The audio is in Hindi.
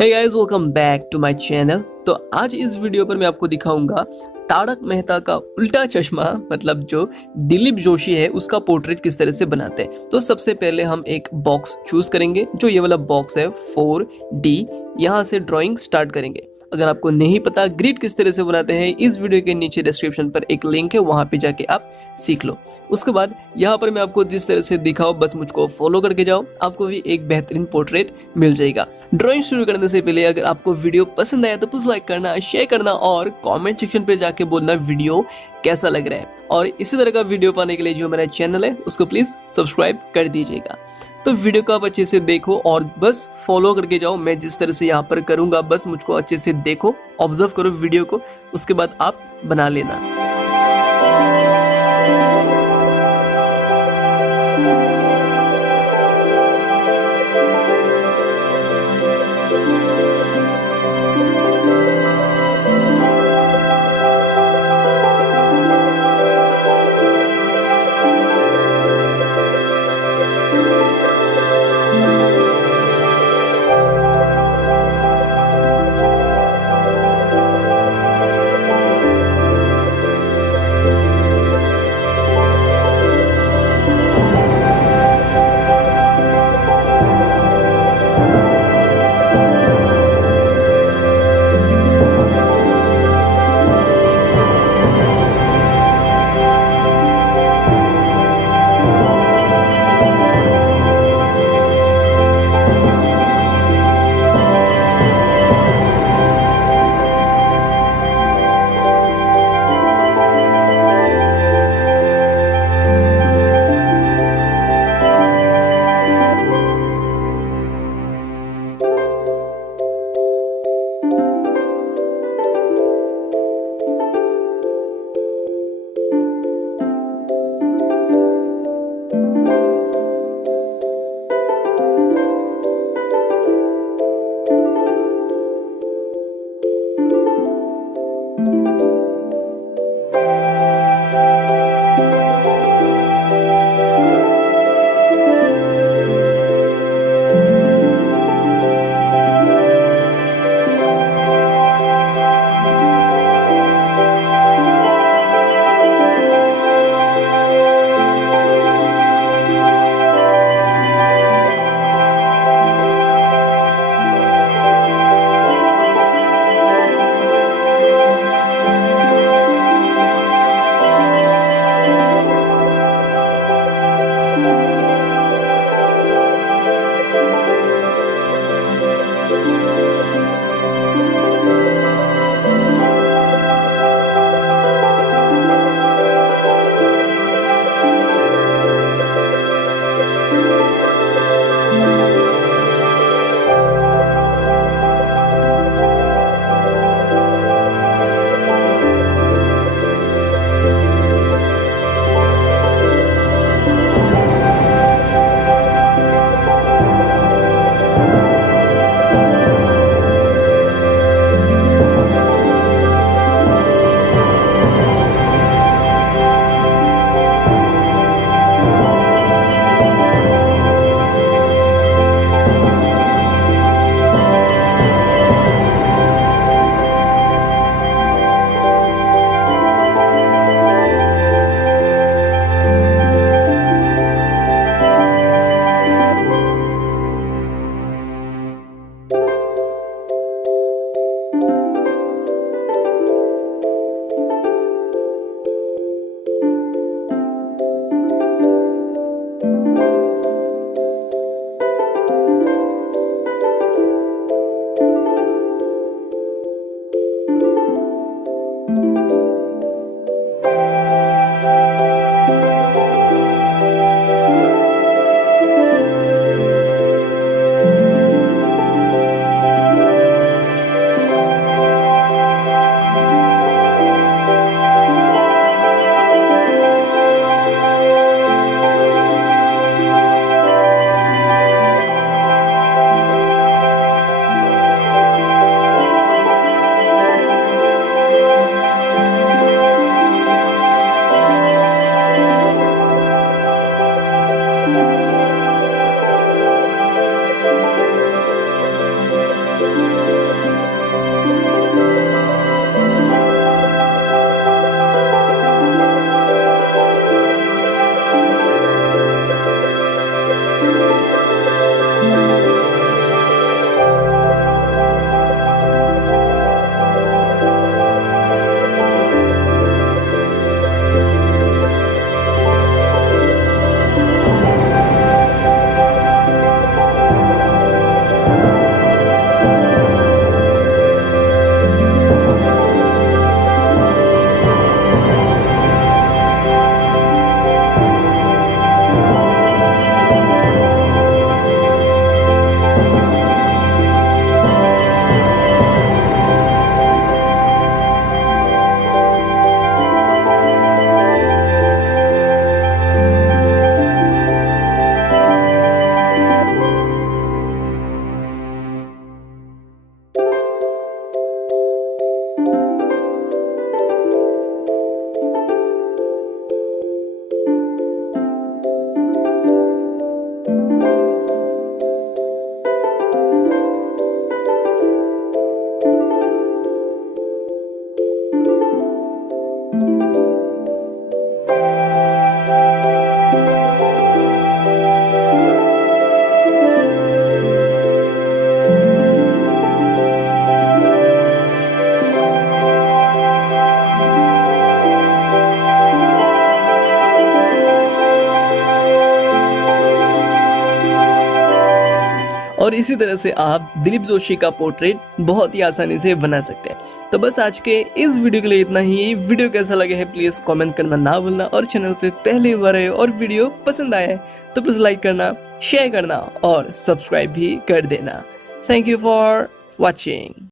Hey guys, welcome back to my channel. तो आज इस वीडियो पर मैं आपको दिखाऊंगा तारक मेहता का उल्टा चश्मा, मतलब जो दिलीप जोशी है उसका पोर्ट्रेट किस तरह से बनाते हैं। तो सबसे पहले हम एक बॉक्स चूज करेंगे, जो ये वाला बॉक्स है 4D। यहाँ से ड्राइंग स्टार्ट करेंगे। अगर आपको नहीं पता ग्रिड किस तरह से बनाते हैं, इस वीडियो के नीचे डिस्क्रिप्शन पर एक लिंक है, वहां पे जाके आप सीख लो। उसके बाद यहाँ पर मैं आपको जिस तरह से दिखाऊं, बस मुझको फॉलो करके जाओ, आपको भी एक बेहतरीन पोर्ट्रेट मिल जाएगा। ड्राइंग शुरू करने से पहले अगर आपको वीडियो पसंद आया तो प्लीज लाइक करना, शेयर करना और कमेंट सेक्शन पे जाके बोलना वीडियो कैसा लग रहा है। और इसी तरह का वीडियो पाने के लिए जो मेरा चैनल है उसको प्लीज सब्सक्राइब कर दीजिएगा। तो वीडियो को आप अच्छे से देखो और बस फॉलो करके जाओ। मैं जिस तरह से यहाँ पर करूंगा, बस मुझको अच्छे से देखो, ऑब्जर्व करो वीडियो को, उसके बाद आप बना लेना। इसी तरह से आप दिलीप जोशी का पोर्ट्रेट बहुत ही आसानी से बना सकते हैं। तो बस आज के इस वीडियो के लिए इतना ही। वीडियो कैसा लगे है प्लीज कमेंट करना ना भूलना, और चैनल पे पहली बार है और वीडियो पसंद आया है तो प्लीज लाइक करना, शेयर करना और सब्सक्राइब भी कर देना। Thank you for watching.